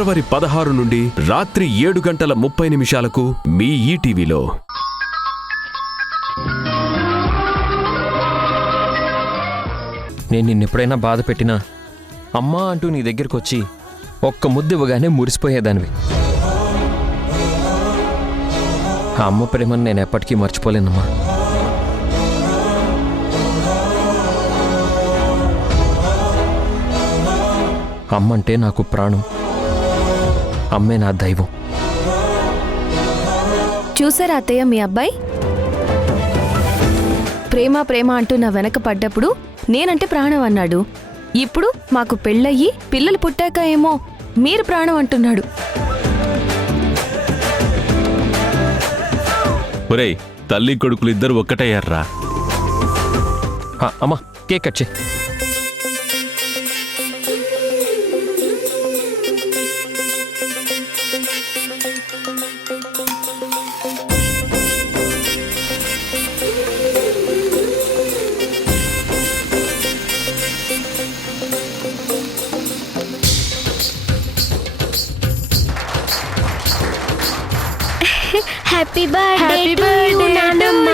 ఫిబ్రవరి 16 నుండి రాత్రి 7:30 మీ ఈటీవీలో. నేను నిన్నెప్పుడైనా బాధ పెట్టినా అమ్మా అంటూ నీ దగ్గరికి వచ్చి ఒక్క ముద్దు ఇవ్వగానే మురిసిపోయేదానివి. ఆ అమ్మ ప్రేమను నేను ఎప్పటికీ మర్చిపోలేనమ్మా. అమ్మంటే నాకు ప్రాణం. అమ్మే నా దైవం. చూసారా అత్తయ్య, మీ అబ్బాయి ప్రేమ ప్రేమ అంటూ నా వెనక పడ్డప్పుడు నేనంటే ప్రాణం అన్నాడు. ఇప్పుడు మాకు పెళ్ళయ్యి పిల్లలు పుట్టాక ఏమో మీరు ప్రాణం అంటున్నాడు. ఒరేయ్, తల్లి కొడుకులు ఇద్దరు ఒక్కటయ్యారా? అమ్మా, కేక్ కట్ చేయి. హ్యాపీ బర్త్డే టు యు నాన్నమ్మ.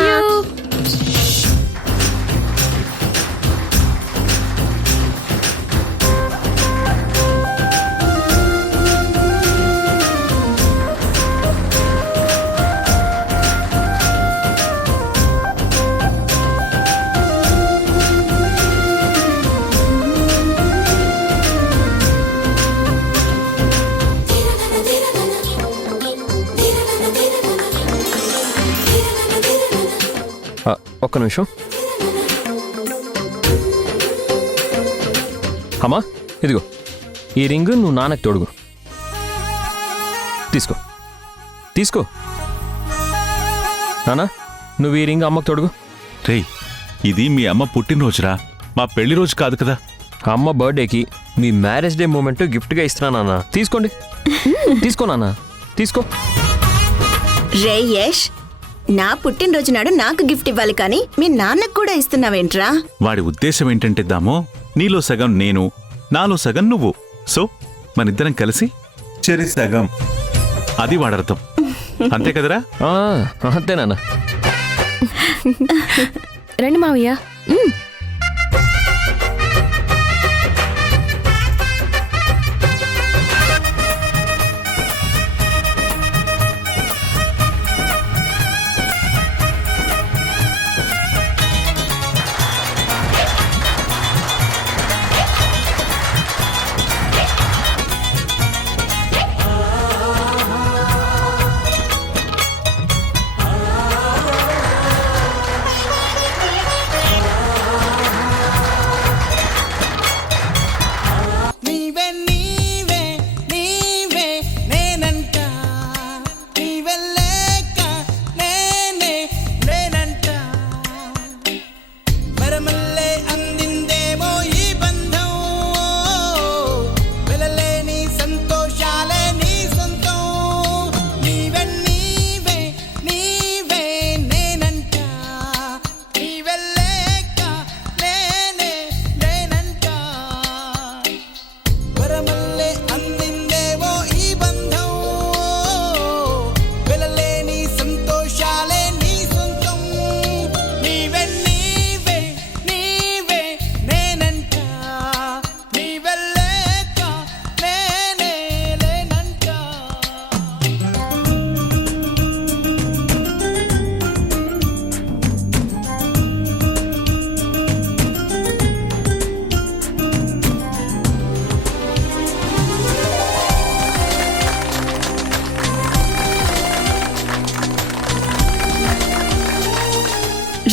ఒక్క నిమిషం. అమ్మా, ఇదిగో ఈ రింగు నువ్వు నాన్నకి తొడుగు. తీసుకో తీసుకో. నానా, నువ్వు ఈ రింగు అమ్మకు తొడుగు. రేయ్, ఇది మీ అమ్మ పుట్టినరోజురా, మా పెళ్లి రోజు కాదు కదా. అమ్మ బర్త్డేకి మీ మ్యారేజ్ డే మూమెంట్ గిఫ్ట్గా ఇస్తున్నా నాన్న. తీసుకోండి. తీసుకో నాన్న, తీసుకో. రే యష్, నా పుట్టినరోజు నాడు నాకు గిఫ్ట్ ఇవ్వాలి కానీ మీ నాన్నకు కూడా ఇస్తున్నావేంట్రా? వాడి ఉద్దేశం ఏంటంటే దామో, నీలో సగం నేను, నాలో సగం నువ్వు. సో మనిద్దరం కలిసి చెరి సగం. అది వాడర్థం. అంతే కదరా? అంతే నాన్న. రండి మావయ్య.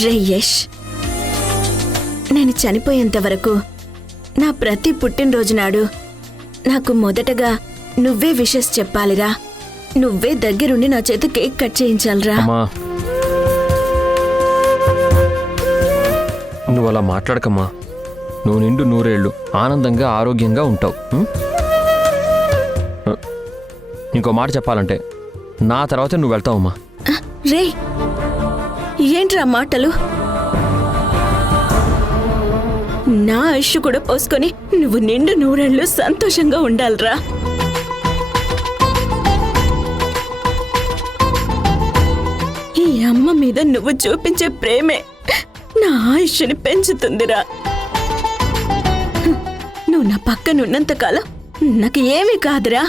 రే యష్, నేను చనిపోయేంత వరకు నా ప్రతి పుట్టినరోజు నాడు నాకు మొదటగా నువ్వే విషెస్ చెప్పాలిరా. నువ్వే దగ్గరుండి నా చేత కేక్ కట్ చేయించాలిరా. నువ్వు అలా మాట్లాడకమ్మా. నువ్వు నిండు నూరేళ్లు ఆనందంగా ఆరోగ్యంగా ఉంటావు. ఇంకో మాట చెప్పాలంటే నా తర్వాత నువ్వు వెళ్తావమ్మా. రే, ఏంట్రా మాటలు? నా ఆయుష్ కూడా పోసుకొని నువ్వు నిండు నూరేళ్లు సంతోషంగా ఉండాలిరా. మీద నువ్వు చూపించే ప్రేమే నా ఆయుష్ని పెంచుతుందిరా. నువ్వు నా పక్కనున్నంతకాలం నాకు ఏమీ కాదురా.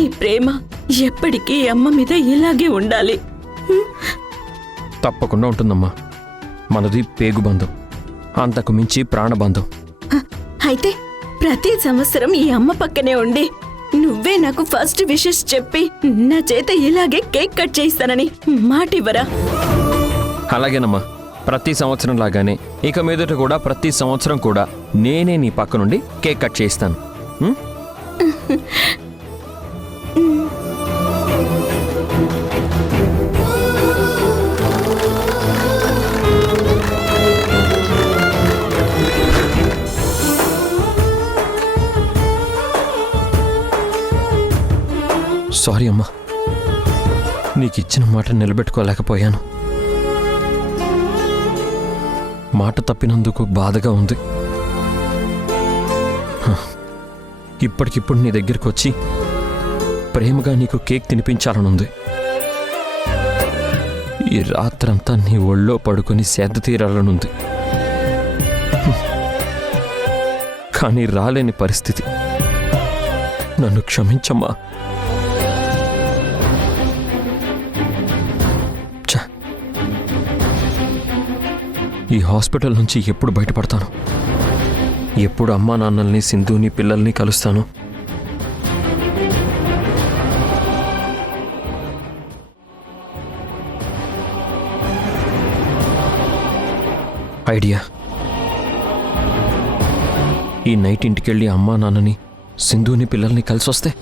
ఈ ప్రేమ ఎప్పటికీ అమ్మ మీద ఇలాగే ఉండాలి. తప్పకుండా ఉంటుందమ్మా. మనది పేగుబంధం, అంతకు మించి ప్రాణబంధం. అయితే ప్రతి సంవత్సరం ఈ అమ్మ పక్కనే ఉండి నువ్వే నాకు ఫస్ట్ విషెస్ చెప్పి నా చేత ఇలాగే కేక్ కట్ చేయిస్తానని మాటివ్వరా? అలాగేనమ్మా, ప్రతి సంవత్సరం లాగానే ఇక మీదట కూడా ప్రతి సంవత్సరం కూడా నేనే నీ పక్క నుండి కేక్ కట్ చేయిస్తాను. ఉం? సారీ అమ్మా, నీకు ఇచ్చిన మాట నిలబెట్టుకోలేకపోయాను. మాట తప్పినందుకు బాధగా ఉంది. ఇప్పటికిప్పుడు నీ దగ్గరికి వచ్చి ప్రేమగా నీకు కేక్ తినిపించాలనుంది. ఈ రాత్రంతా నీ ఒళ్ళో పడుకొని సేద తీరాలనుంది. కానీ రాలేని పరిస్థితి. నన్ను క్షమించమ్మా. ఈ హాస్పిటల్ నుంచి ఎప్పుడు బయటపడతాను? ఎప్పుడు అమ్మా నాన్నల్ని, సింధుని, పిల్లల్ని కలుస్తాను? ఐడియా. ఈ నైట్ ఇంటికెళ్ళి అమ్మా నాన్నని, సింధుని, పిల్లల్ని కలిసొస్తే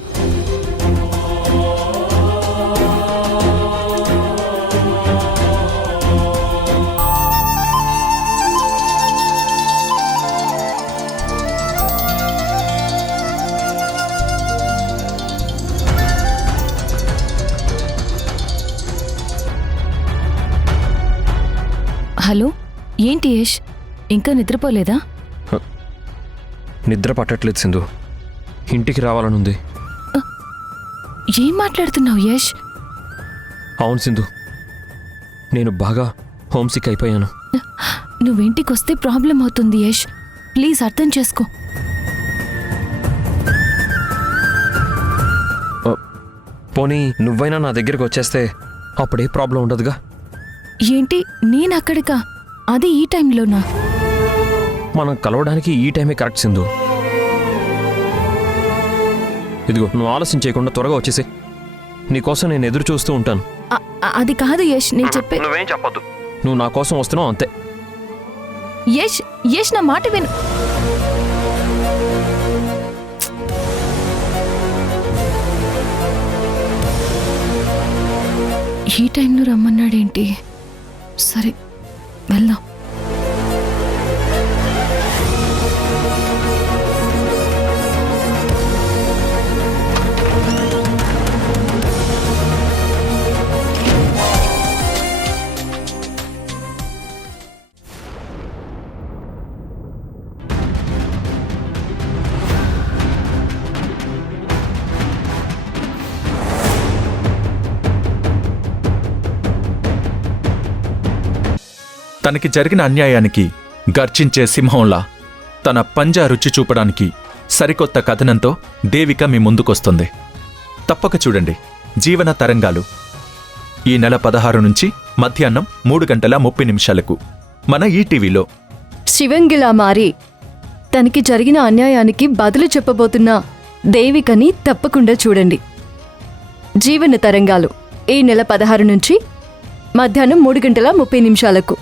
హలో, ఏంటి యష్, ఇంకా నిద్రపోలేదా? నిద్ర పట్టట్లేదు సింధు. ఇంటికి రావాలనుంది. ఏం మాట్లాడుతున్నావు యష్? అవును సింధు, నేను బాగా హోమ్సిక్ అయిపోయాను. నువ్వింటికొస్తే ప్రాబ్లం అవుతుంది యష్. ప్లీజ్ అర్థం చేసుకో. పోనీ నువ్వైనా నా దగ్గరికి వచ్చేస్తే అప్పుడే ప్రాబ్లం ఉండదుగా. ఏంటి, నేనక్కడికా? అది ఈ టైంలోనా? మనం కలవడానికి ఈ టైమే కరెక్ట్ సింధు. ఇదిగో, నువ్వు ఆలస్యం చేయకుండా త్వరగా వచ్చేసి. నీకోసం నేను ఎదురు చూస్తూ ఉంటాను. అది కాదు యష్, నేను చెప్పే. నువ్వేం చెప్పొద్దు. నువ్వు నా కోసం వస్తున్నావు అంతే. యష్, యష్ నా మాట విను. ఈ టైంలో రమ్మన్నాడేంటి? సరే, వెళ్దాం. తనకి జరిగిన అన్యాయానికి గర్జించే సింహంలా తన పంజా రుచి చూపడానికి సరికొత్త కథనంతో దేవిక మీ ముందుకొస్తుంది. తప్పక చూడండి జీవన తరంగాలు. ఈ నెల 16 నుంచి మధ్యాహ్నం 3:30 మన ఈటీవీలో. శివంగిలా మారి తనకి జరిగిన అన్యాయానికి బదులు చెప్పబోతున్న దేవికని తప్పకుండా చూడండి. జీవన తరంగాలు ఈ నెల 16 నుంచి మధ్యాహ్నం 3:30